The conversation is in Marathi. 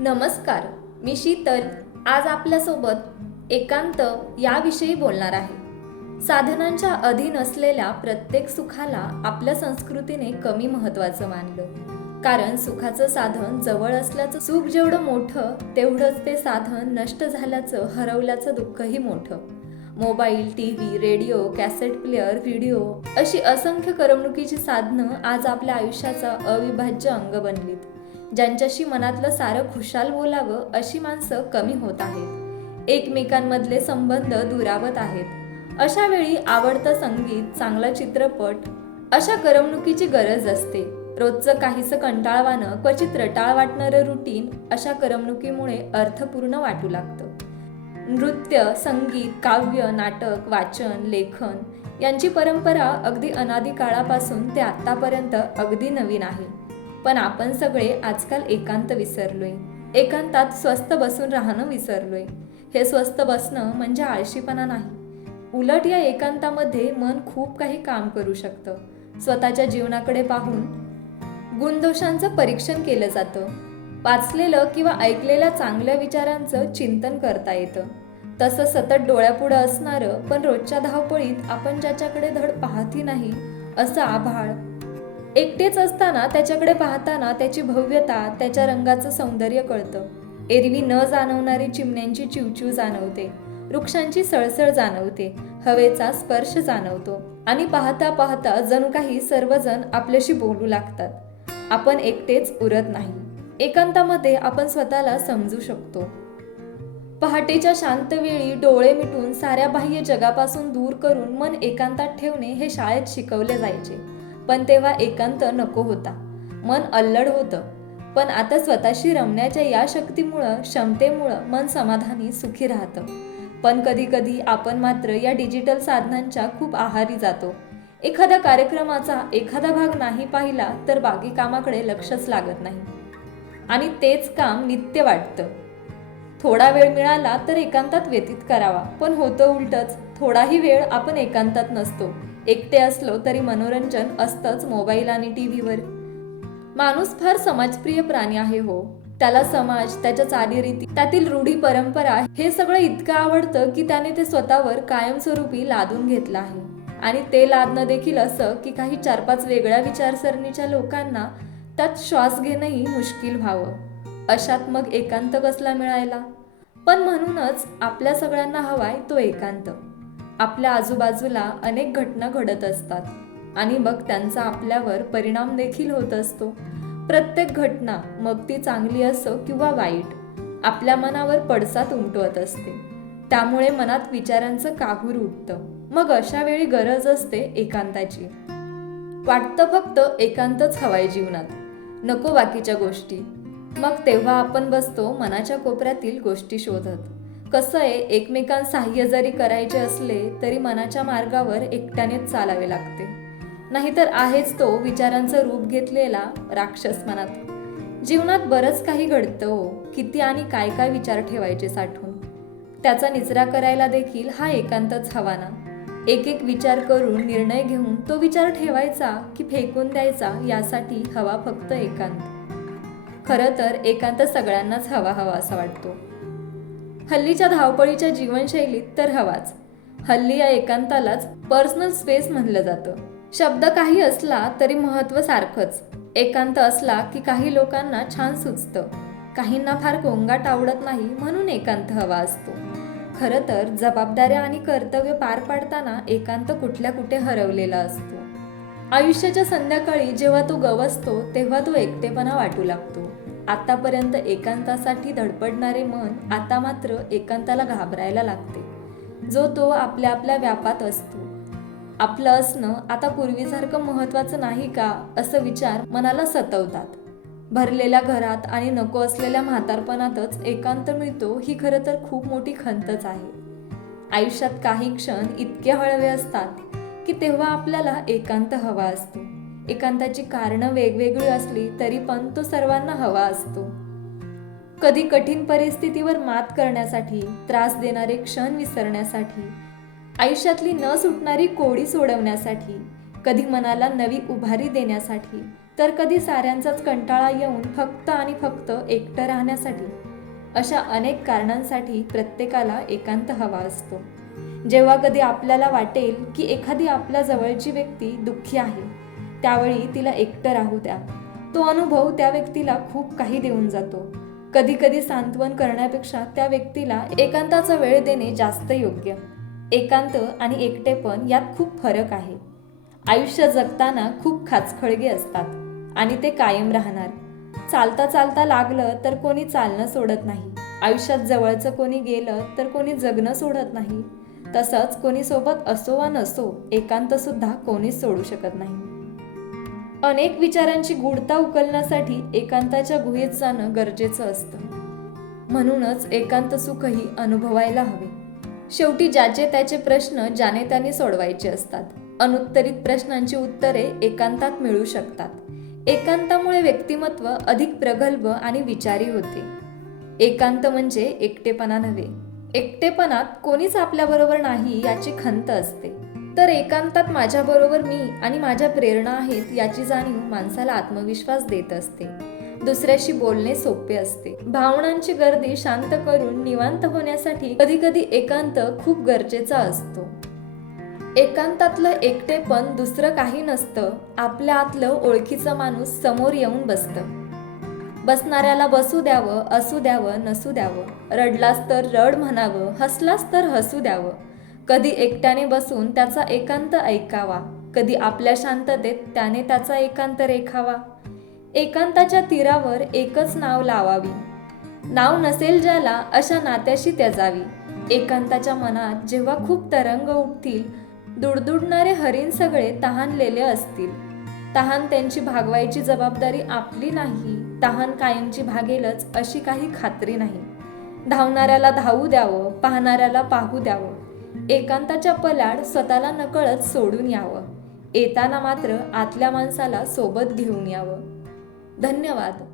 नमस्कार, मी शीतल. आज आपल्यासोबत एकांत याविषयी बोलणार आहे. साधनांच्या अधीन असलेल्या प्रत्येक सुखाला आपल्या संस्कृतीने कमी महत्त्वाचं मानलं. कारण सुखाचं साधन जवळ असल्याचं सुख जेवढं मोठं, तेवढंच ते साधन नष्ट झाल्याचं, हरवल्याचं दुःखही मोठं. Mobile, TV, radio, cassette player, video अशी असंख्य करमणुकीची साधनं आज आपल्या आयुष्याचा अविभाज्य अंग बनलीत. ज्यांच्याशी मनातलं सारं खुशाल बोलावं अशी माणसं कमी होत आहेत. एकमेकांमधले संबंध दुरावत आहेत. अशा वेळी आवडतं संगीत, चांगला चित्रपट अशा करमणुकीची गरज असते. रोजचं काहीसं कंटाळवाणं, क्वचित रटाळ वाटणारं रुटीन अशा करमणुकीमुळे अर्थपूर्ण वाटू लागतं. नृत्य, संगीत, काव्य, नाटक, वाचन, लेखन यांची परंपरा अगदी अनादी काळापासून ते आत्तापर्यंत अगदी नवीन आहे. पण आपण सगळे आजकाल एकांत विसरलोय. एकांतात स्वस्थ बसून राहणं विसरलोय. हे स्वस्थ बसणं म्हणजे आळशीपणा नाही. उलट या एकांतामध्ये मन खूप काही काम करू शकतं. स्वतःच्या जीवनाकडे पाहून गुणदोषांचं परीक्षण केलं जातं. वाचलेलं किंवा ऐकलेल्या चांगल्या विचारांचं चिंतन करता येतं. तसं सतत डोळ्यापुढं असणारं पण रोजच्या धावपळीत आपण ज्याच्याकडे धड पाहतही नाही असं आभाळ, एकटेच असताना त्याच्याकडे पाहताना त्याची भव्यता, त्याच्या रंगाचं सौंदर्य कळतं. एरवी न जाणवणारी चिमण्यांची चिवचिव जाणवते, वृक्षांची सळसळ जाणवते, हवेचा स्पर्श जाणवतो आणि पाहता पाहता जणू काही सर्वजण आपल्याशी बोलू लागतात. आपण एकटेच उरत नाही. एकांतामध्ये आपण स्वतःला समजू शकतो. पहाटेच्या शांत वेळी डोळे मिटून साऱ्या बाह्य जगापासून दूर करून मन एकांतात ठेवणे हे शाळेत शिकवले जायचे. पण तेव्हा एकांत नको होता. मन अल्लड होतं. पण आता स्वतःशी रमण्याच्या या शक्तीमुळं, क्षमतेमुळं मन समाधानी, सुखी राहतं. पण कधी कधी आपण मात्र या डिजिटल साधनांच्या खूप आहारी जातो. एखाद्या कार्यक्रमाचा एखादा भाग नाही पाहिला तर बाकी कामाकडे लक्षच लागत नाही आणि तेच काम नित्य वाटतं. थोडा वेळ मिळाला तर एकांतात व्यतीत करावा, पण होतं उलटच. थोडाही वेळ आपण एकांतात नसतो. एकटे असलो तरी मनोरंजन असतंच मोबाईल आणि टीव्हीवर. माणूस फार समाजप्रिय प्राणी आहे हो. त्याला समाज, त्याच्या चालीरीती, त्यातील रूढी परंपरा हे सगळं इतकं आवडतं की त्याने ते स्वतःवर कायमस्वरूपी लादून घेतलं आहे. आणि ते लादणं देखील असं की काही 4-5 वेगळ्या विचारसरणीच्या लोकांना त्यात श्वास घेणंही मुश्किल व्हावं. अशात मग एकांत कसला मिळायला? पण म्हणूनच आपल्या सगळ्यांना हवाय तो एकांत. आपल्या आजूबाजूला अनेक घटना घडत असतात आणि मग त्यांचा आपल्यावर परिणाम देखील होत असतो. प्रत्येक घटना, मग ती चांगली असो किंवा वाईट, आपल्या मनावर पडसाद उमटवत असते. त्यामुळे मनात विचारांचं काहूर उठतं. मग अशा वेळी गरज असते एकांताची. वाटतं फक्त एकांतच हवाय जीवनात, नको बाकीच्या गोष्टी. मग तेव्हा आपण बसतो मनाच्या कोपऱ्यातील गोष्टी शोधत. कसं आहे, एकमेकांना सहाय्य जरी करायचे असले तरी मनाच्या मार्गावर एकट्यानेच चालावे लागते. नाहीतर आहेच तो विचारांचं रूप घेतलेला राक्षस मनात. जीवनात बरंच काही घडतं हो. किती आणि काय काय विचार ठेवायचे साठवून. त्याचा निचरा करायला देखील हा एकांतच हवा ना. एक एक विचार करून निर्णय घेऊन तो विचार ठेवायचा की फेकून द्यायचा, यासाठी हवा फक्त एकांत. खरं तर एकांत सगळ्यांनाच हवा असा वाटतो. हल्लीच्या धावपळीच्या जीवनशैलीत तर हवाच. हल्ली या एकांतालाच पर्सनल स्पेस म्हणलं जातं. शब्द काही असला तरी महत्त्व सारखंच. एकांत असला की काही लोकांना छान सुचतं, काहींना फार गोंगाट आवडत नाही, म्हणून एकांत हवा असतो. खरं तर जबाबदाऱ्या आणि कर्तव्य पार पाडताना एकांत कुठल्या कुठे हरवलेला असतो. आयुष्याच्या संध्याकाळी जेव्हा तो गवसतो तेव्हा तो एकटेपणा वाटू लागतो. आतापर्यंत एकांतासाठी धडपडणारे मन आता मात्र एकांताला घाबरायला लागते. जो तो आपल्या आपल्या व्यापात असतो. आपलं असणं आता पूर्वीसारखं महत्त्वाचं नाही का, असं विचार मनाला सतवतात. भरलेल्या घरात आणि नको असलेल्या म्हातारपणातच एकांत मिळतो, ही खरं तर खूप मोठी खंतच आहे. आयुष्यात काही क्षण इतके हळवे असतात की तेव्हा आपल्याला एकांत हवा असतो. एकांताची कारणं वेगवेगळी असली तरी पण तो सर्वांना हवा असतो. कधी कठीण परिस्थितीवर मात करण्यासाठी, त्रास देणारे क्षण विसरण्यासाठी, आयुष्यातली न सुटणारी कोडी सोडवण्यासाठी, कधी मनाला नवी उभारी देण्यासाठी, तर कधी साऱ्यांचाच कंटाळा येऊन फक्त आणि फक्त एकटं राहण्यासाठी. अशा अनेक कारणांसाठी प्रत्येकाला एकांत हवा असतो. जेव्हा कधी आपल्याला वाटेल की एखादी आपल्या जवळची व्यक्ती दुःखी आहे, त्यावेळी तिला एकटं राहू द्या. तो अनुभव त्या व्यक्तीला खूप काही देऊन जातो. कधी कधी सांत्वन करण्यापेक्षा त्या व्यक्तीला एकांताचा वेळ देणे जास्त योग्य. एकांत आणि एकटेपण यात खूप फरक आहे. आयुष्य जगताना खूप खाचखळगे असतात आणि ते कायम राहणार. चालता चालता लागलं तर कोणी चालणं सोडत नाही. आयुष्यात जवळचं कोणी गेलं तर कोणी जगणं सोडत नाही. तसंच कोणी सोबत असो वा नसो, एकांत सुद्धा कोणीच सोडू शकत नाही. अनेक विचारांची गूढता उकलण्यासाठी एकांताच्या गुहेत जाणं गरजेचं असतं. म्हणूनच एकांत सुखही अनुभवायला हवे. शेवटी ज्याचे त्याचे प्रश्न ज्याने त्याने सोडवायचे असतात. अनुत्तरित प्रश्नांची उत्तरे एकांतात मिळू शकतात. एकांतामुळे व्यक्तिमत्व अधिक प्रगल्भ आणि विचारी होते. एकांत म्हणजे एकटेपणा नव्हे. एकटेपणात कोणीच आपल्याबरोबर नाही याची खंत असते, तर एकांतात माझ्याबरोबर मी आणि माझ्या प्रेरणा आहेत याची जाणीव माणसाला आत्मविश्वास देत असते. दुसऱ्याशी बोलणे सोपे असते. भावनांची गर्दी शांत करून निवांत होण्यासाठी कधी कधी एकांत खूप गरजेचा असतो. एकांतातलं एकटेपण दुसरं काही नसतं, आपल्या आतलं ओळखीचं माणूस समोर येऊन बसतं. बसणाऱ्याला बसू द्यावं, असू द्यावं, नसू द्यावं, रडलास तर रड म्हणावं, हसलास तर हसू द्यावं. कधी एकट्याने बसून त्याचा एकांत ऐकावा, कधी आपल्या शांततेत त्याने त्याचा एकांत रेखावा. एकांताच्या तीरावर एकच नाव लावावी. नाव नसेल ज्याला अशा नात्याशी त्याजावी. एकांताच्या मनात जेव्हा खूप तरंग उठतील, दुडदुडणारे हरिण सगळे तहानलेले असतील. तहान त्यांची भागवायची जबाबदारी आपली नाही. तहान कायमची भागेलच अशी काही खात्री नाही. धावणाऱ्याला धावू द्यावं, पाहणाऱ्याला पाहू द्यावं. एकांताच्या पलाड स्वतःला नकळत सोडून यावं. येताना मात्र आतल्या माणसाला सोबत घेऊन यावं. धन्यवाद.